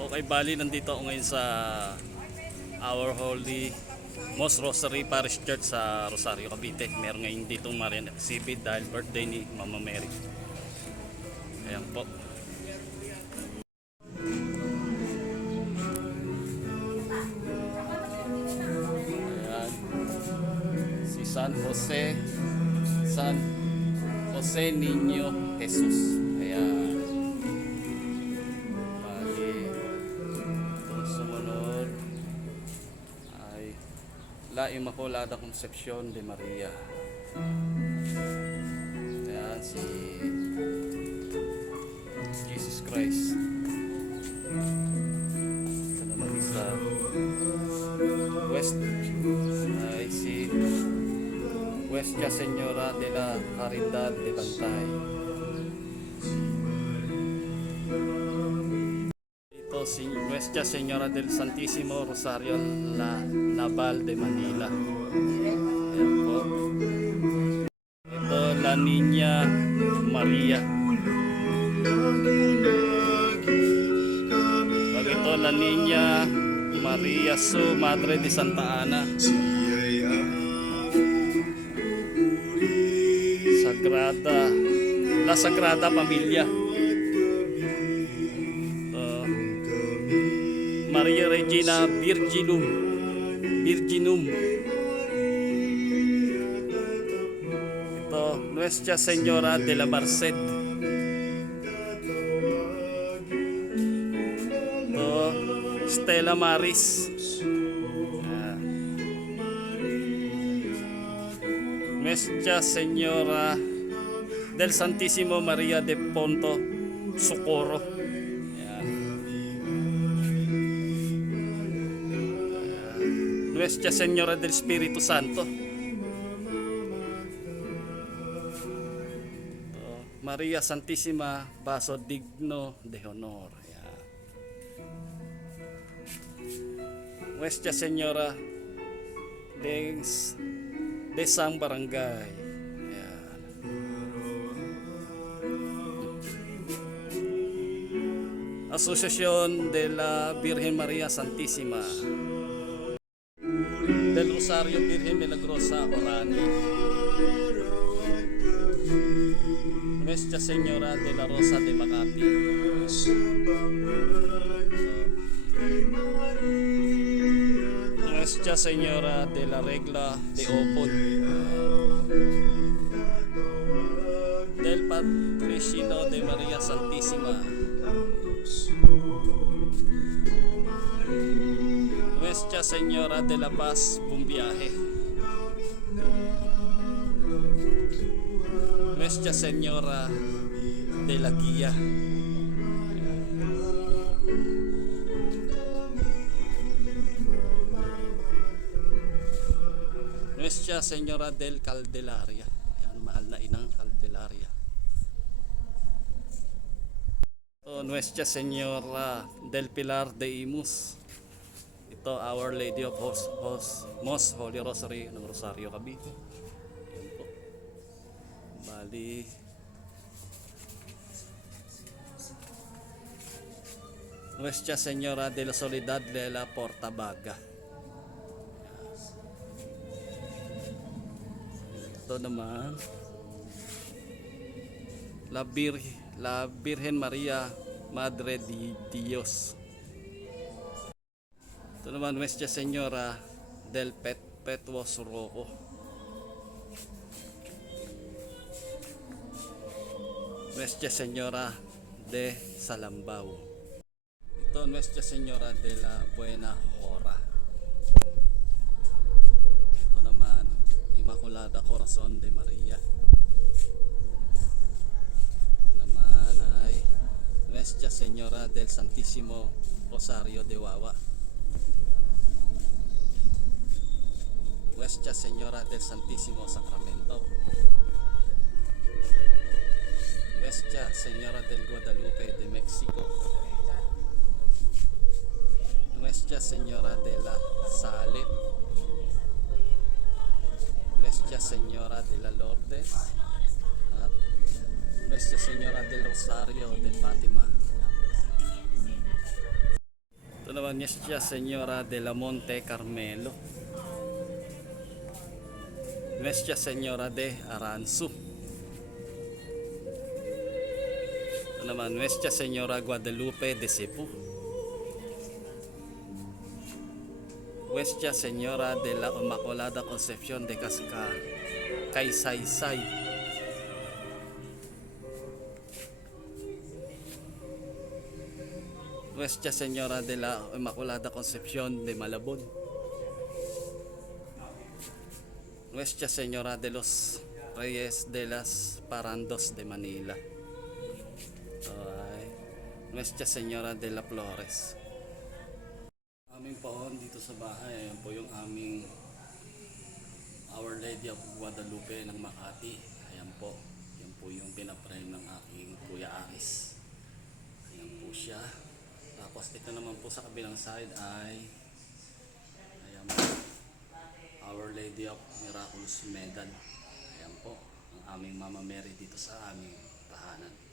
Okay, bali nandito ako ngayon sa Our Holy Most Rosary Parish Church sa Rosario, Cavite. Meron ngayon dito Marian exhibit dahil birthday ni Mama Mary. Ayan po. Ayan. Si San Jose Niño Jesus. Ayan. Bali, itong sumunod ay La Immaculada Concepcion de Maria. Ayan, si Jesus Christ. Ito naman isa West ay si Nuestra Señora de la Caridad de Bantay. Ito si Nuestra Señora del Santísimo Rosario la Naval de Manila. Ayan po. Ito La Niña Maria. Pag ito La Niña Maria Su Madre de Santa Ana. La Sagrada Familia. Maria Regina Virginum. Ito Nuestra Señora de la Merced. Ito Stella Maris. Nuestra Señora del Santísimo María de Ponto Socorro. Ayan. Nuestra Señora del Espíritu Santo. María Santísima Vaso Digno de Honor. Ayan. Nuestra Señora de San Barangay. Ayan. Asociación de la Virgen María Santísima del Rosario Virgen Milagrosa Orani. Nuestra Señora de la Rosa de Makati. Nuestra Señora de la Regla de Opon. Del Patricino de María Santísima. Nuestra Señora de la Paz Bumbiaje. Nuestra Señora de la Guía. Nuestra Señora del Caldelaria. Ayan, mahal na inang Caldelaria. Nuestra Señora del Pilar de Imus. Ito Our Lady of Most Holy Rosary ng Rosario, Cavite. Ayan po. Bali, Nuestra Señora de la Soledad de la Portabaga. Ito naman La Virgen Maria Madre de Dios. Ito naman Nuestra Señora del Perpetuo Socorro. Nuestra Señora de Salambao. Ito Nuestra Señora de la Buena Hora. Ito naman Immaculada Corazon de Maria. Ito naman ay Nuestra Señora del Santísimo Rosario de Wawa. Nuestra Señora del Santísimo Sacramento. Nuestra Señora del Guadalupe de Mexico. Nuestra Señora de la Saleb. Nuestra Señora de la Lourdes. At Nuestra Señora del Rosario de Fatima. Ito naman Nuestra Señora de la Monte Carmelo. Nuestra Señora de Aranzu. Ito naman Nuestra Señora Guadalupe de Cebu. Nuestra Señora de la Inmaculada Concepción de Kaysaysay. Nuestra Señora de la Inmaculada Concepción de Malabon. Nuestra Señora de los Reyes de las Parandos de Manila. Ay, Nuestra Señora de la Flores. Aming pohon dito sa bahay, ayan po yung aming Our Lady of Guadalupe ng Makati. Ayan po, yan po yung pinaprame ng aking Kuya Aris. Ayan po siya. Tapos ito naman po sa kabilang side ay ayan po, Our Lady of Miraculous Medal. Ayan po, ang aming Mama Mary dito sa aming tahanan.